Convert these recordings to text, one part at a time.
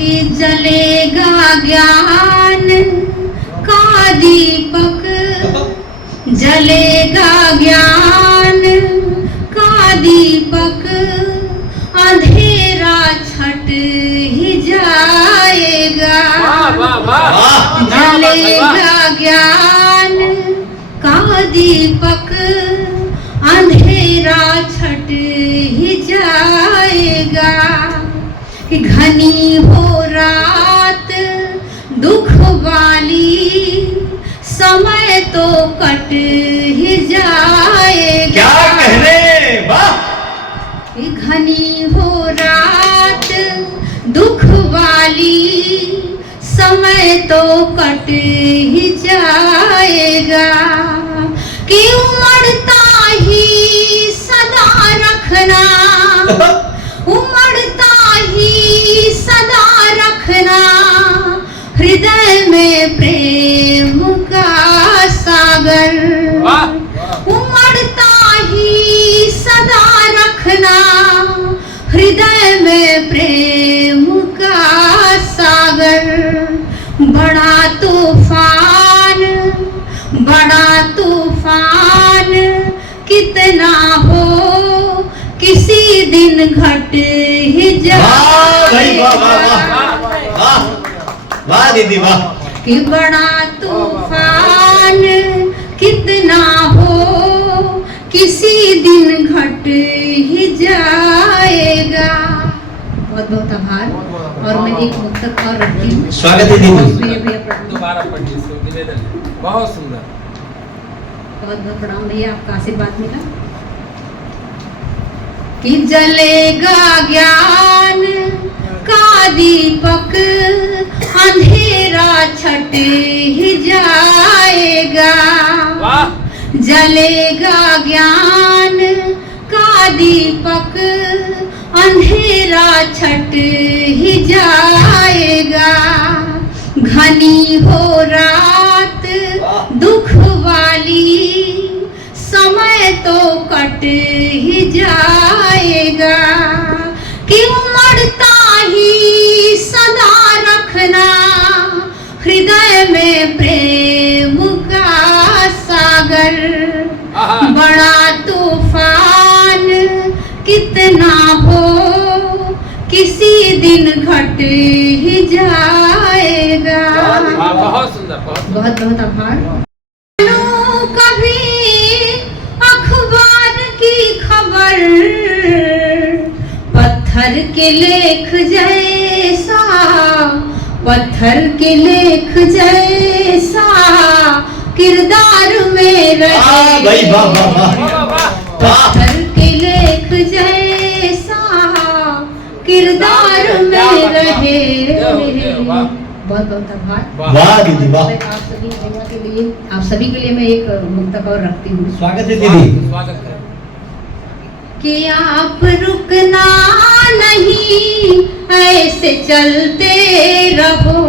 कि जलेगा ज्ञान का दीपक, जलेगा ज्ञान का दीपक, अंधेरा छट ही जाएगा। जलेगा ज्ञान का दीपक, अंधेरा छट ही जाएगा। कि घनी हो रात दुख वाली, समय तो कट ही जाएगा। क्या कहने, वाह। कि घनी हो रात दुख वाली, समय तो कट ही जाएगा। कि उमड़ता ही सदा रखना, उमड़ता ही सदा रखना, हृदय में प्रेम का सागर। उमड़ता ही सदा रखना, हृदय में प्रेम का सागर। बड़ा तूफान, बड़ा तूफान कितना हो, किसी दिन घट ही जाएगा। वाह दीदी वाह। कि बड़ा तूफान कितना हो, किसी दिन घट ही जाएगा। बहुत बहुत आभार। और मैं एक मुक्तक और रखती हूँ। स्वागत है दीदी। दोबारा पढ़िए इसको, निवेदन बहुत सुंदर। बहुत बहुत प्रणाम भैया, आपका आशीर्वाद मिला। कि जलेगा ज्ञान का दीपक, अंधेरा छट ही जाएगा। जलेगा ज्ञान का दीपक, अंधेरा छट ही जाएगा। घनी हो रात दुख वाली, समय तो कट ही जाएगा। कि उमड़ता ही सदा रखना, हृदय में प्रेम का सागर। बड़ा तूफान कितना हो, किसी दिन घट ही जाएगा। बहुत सुंदर, बहुत बहुत आभार। कभी अखबार की खबर, पत्थर के लेख जैसा, पत्थर के लेख जैसा किरदार में रहे। पत्थर के लेख जैसा किरदार में रहे। बहुत बहुत आभार। वाह दीदी वाह। आप सभी भैया के लिए, आप सभी के लिए मैं एक मुक्तक और रखती हूँ। स्वागत है दीदी। स्वागत है। कि आप रुकना नहीं, ऐसे चलते रहो।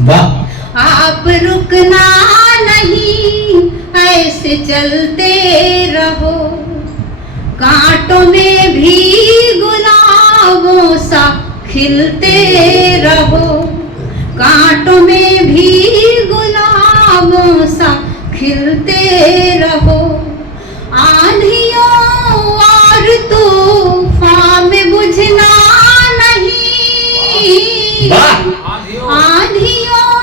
वाह। आप रुकना नहीं, ऐसे चलते रहो। कांटों में भी गुलाबों सा खिलते रहो। कांटों में भी गुलाबों सा खिलते रहो। आंधियों और तूफान में बुझना नहीं। आंधियों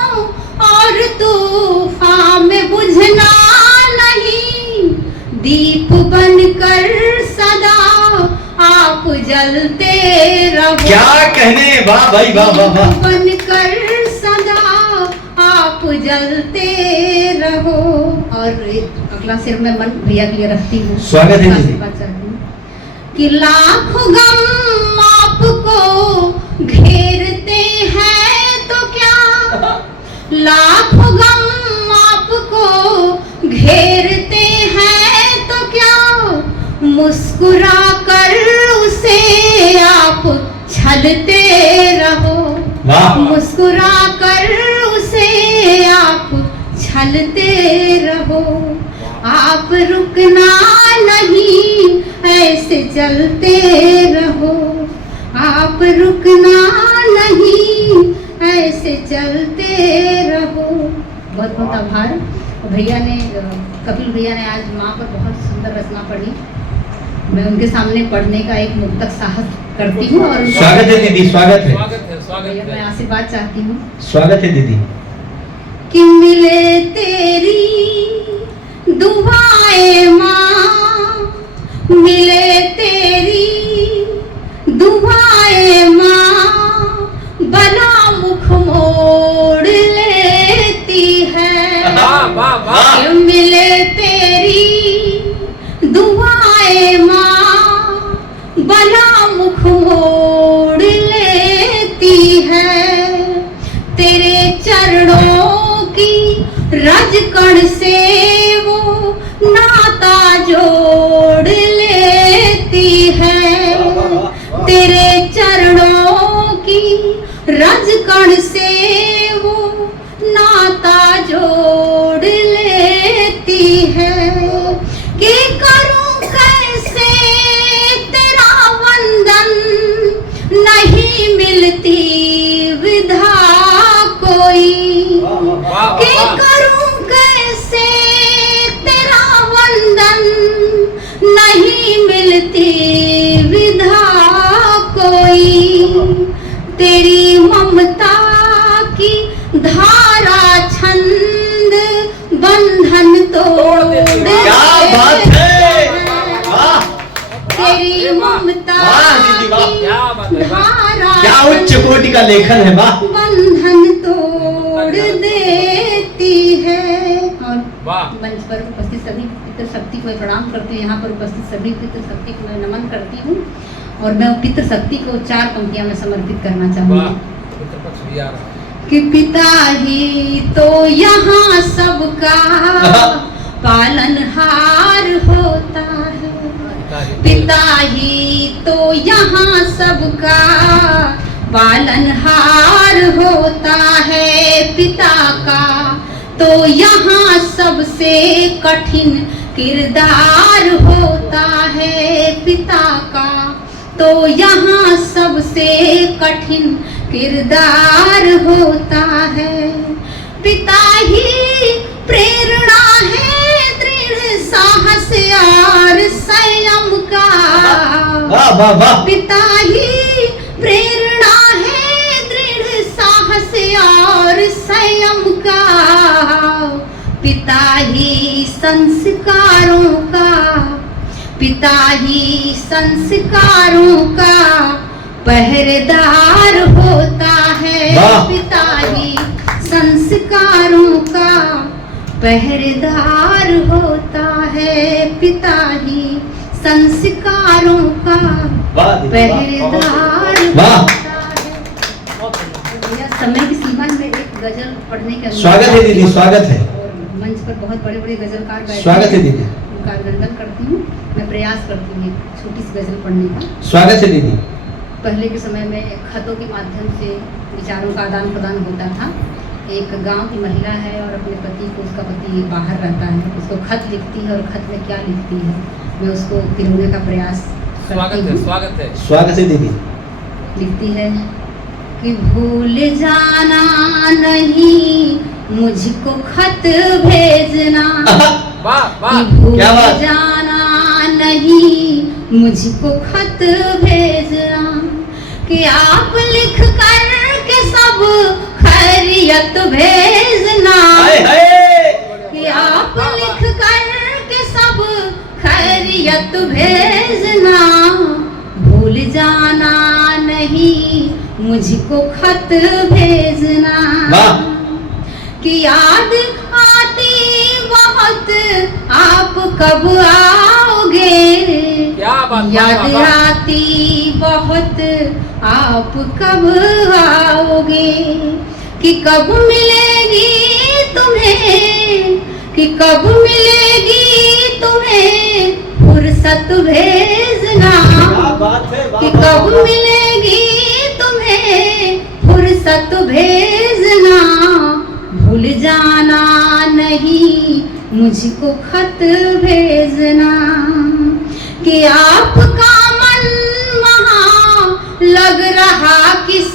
और तूफान में बुझना नहीं। दीप बनकर सदा आप जलते रहो। क्या कहने, वाह भाई वाह वाह वाह। बनकर सदा आप जलते रहो। और अगला सिर मैं मन भैया के लिए रखती हूँ। स्वागत है दीदी। कि लाखों गम आपको घेरते हैं तो क्या, लाखों गम आपको घेरते हैं तो क्या, मुस्कुरा कर उसे आप छलते रहो। मुस्कुरा कर उसे आप छलते रहो। आप रुकना नहीं, ऐसे चलते रहो। आप रुकना नहीं, ऐसे चलते रहो। बहुत बहुत आभार। भैया ने कपिल भैया ने आज माँ पर बहुत सुंदर रचना पढ़ी। मैं उनके सामने पढ़ने का एक मुक्तक साहस करती हूँ और स्वागत है दीदी, स्वागत है। स्वागत भैया मैं है। आशीर्वाद चाहती हूँ स्वागत है दीदी। कि मिले तेरी दुआएं माँ, मिले तेरी दुआएं माँ, बना मुख मोड़ लेती है। वाह वाह वाह। कि मिले तेरी दुआएं माँ, बना मुख मोड़ लेती है। तेरे चरणों की रज कण से वो नाता जोड़ लेती है। तेरे चरणों की रज कण से वो नाता जोड़ लेती है। कि करूं कैसे तेरा वंदन, नहीं मिलती विधा कोई। वाह कि वाह। करूं कैसे तेरा वंदन, नहीं मिलती विधा कोई। तेरी ममता की धारा छंद बंधन तोड़ क्या बात है, वाह। तेरी ममता वाह दीदी, वाह। की क्या बात है, वाह। धारा क्या उच्च कोटि का लेखन है, वाह। बंधन तोड़ देती है। और वाह। मंच पर उपस्थित सभी पितृशक्ति को मैं प्रणाम करती हूँ। यहाँ पर उपस्थित सभी पितृशक्ति को मैं नमन करती हूँ और मैं पितृशक्ति को 4 पंक्तियां में समर्पित करना वाह। चाहूँगी। पितृपक्ष भी आ रहा है। कि पिता ही तो यहाँ सबका पालनहार होता है। पिता ही तो यहाँ सबका पालनहार होता है। पिता का तो यहाँ सबसे कठिन किरदार होता है। पिता का तो यहाँ सबसे कठिन किरदार होता है। पिता ही प्रेरणा है दृढ़ साहस और संयम का। वाह वाह वाह। पिता ही प्रेरणा है दृढ़ साहस और संयम का। पिता ही संस्कारों का, पिता ही संस्कारों का पहरेदार होता है। वाह। पिता ही संस्कारों का पहरेदार होता है। पिता ही संस्कारों का वाह दीदी, वाह। पहरेदार वाह। होता है। भैया समय की सीमा में एक गजल पढ़ने के अनुरोध स्वागत है दीदी, स्वागत है। और मंच पर बहुत बड़े बड़े गजलकार बैठे स्वागत है हैं। दीदी। उनका अभिनंदन करती हूँ। मैं प्रयास करती हूँ एक छोटी सी गजल पढ़ने का। स्वागत है दीदी। पहले के समय में खतों के माध्यम से विचारों का आदान प्रदान होता था। एक गांव की महिला है और अपने पति को, उसका पति बाहर रहता है, उसको खत लिखती है और खत में क्या लिखती है मैं उसको पिरोने का प्रयास करती स्वागत है, हूँ। स्वागत है। स्वागत है दीदी। लिखती है कि भूल जाना नहीं मुझको खत भेजना। वाह कि वाह। भूल क्या बात। जाना नहीं मुझको खत भेजना। कि आप लिख कर के सब खैरियत भेजना। हाय हाय। कि आप लिख कर के सब खैरियत भेजना। भूल जाना नहीं मुझको खत भेजना। वाह। कि याद आती बहुत आप कब आओगे। क्या बात, याद वाह, वाह। आती बहुत आप कब आओगे। कि कब मिलेगी तुम्हें, कि कब मिलेगी तुम्हें फुर्सत भेजना। क्या बात है, वाह, कि वाह, कब वाह। मिलेगी तुम्हें फुर्सत भेजना। भूल जाना नहीं मुझको खत भेजना। कि आपका मन वहाँ लग रहा किस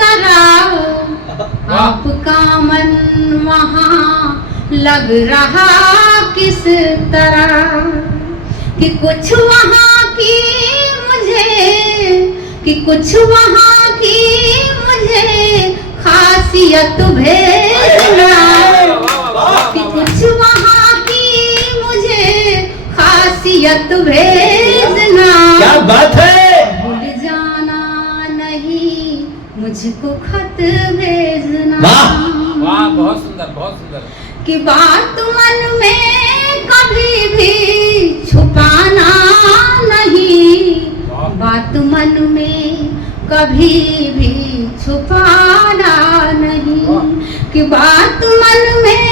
तरह। लग रहा किस तरह कि कुछ वहाँ की मुझे खासियत भेजना, कि कुछ वहाँ की मुझे खासियत भेजना। क्या बात है। भूल जाना नहीं मुझको खत भेजना। वाह, बहुत सुंदर, बहुत सुंदर। कि बात मन में कभी भी छुपाना नहीं, बात मन में कभी भी छुपाना नहीं, कि बात मन में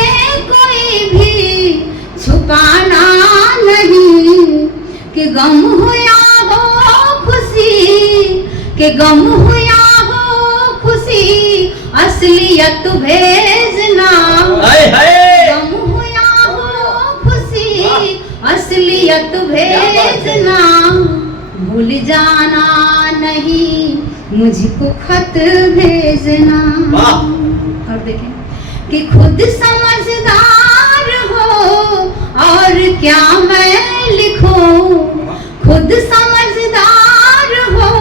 कोई भी छुपाना नहीं, कि गम हुआ हो खुशी, कि गम हुआ हो खुशी असलियत भेजना। गम हुआ हो खुशी असलियत भेजना। भूल जाना नहीं मुझको खत भेजना। और देखें कि खुद समझदार हो और क्या मैं लिखूं, खुद समझदार हो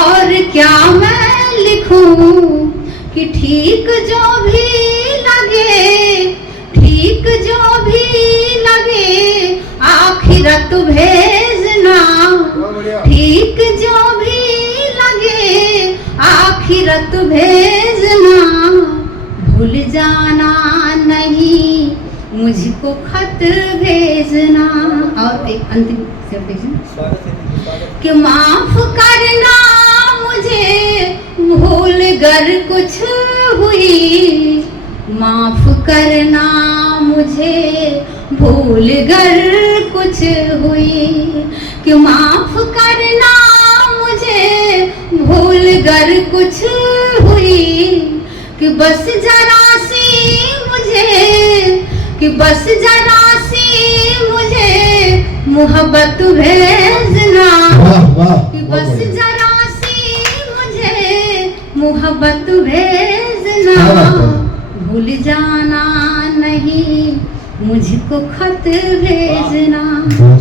और क्या मैं लिखूं, कि ठीक जो भी लगे आखिरत भेजना, ठीक जो भी लगे आखिरत भेजना। भूल जाना नहीं मुझको खत भेजना। और एक अंतिम शब्द देखिए कि माफ करना मुझे भूल गर कुछ हुई, माफ करना मुझे भूल गर कुछ हुई, कि माफ करना मुझे भूल गर कुछ हुई, कि बस जरा सी मुझे मोहब्बत भेजना, कि बस जरा सी मुझे मोहब्बत भेजना। भूल जाना नहीं मुझको खत भेजना।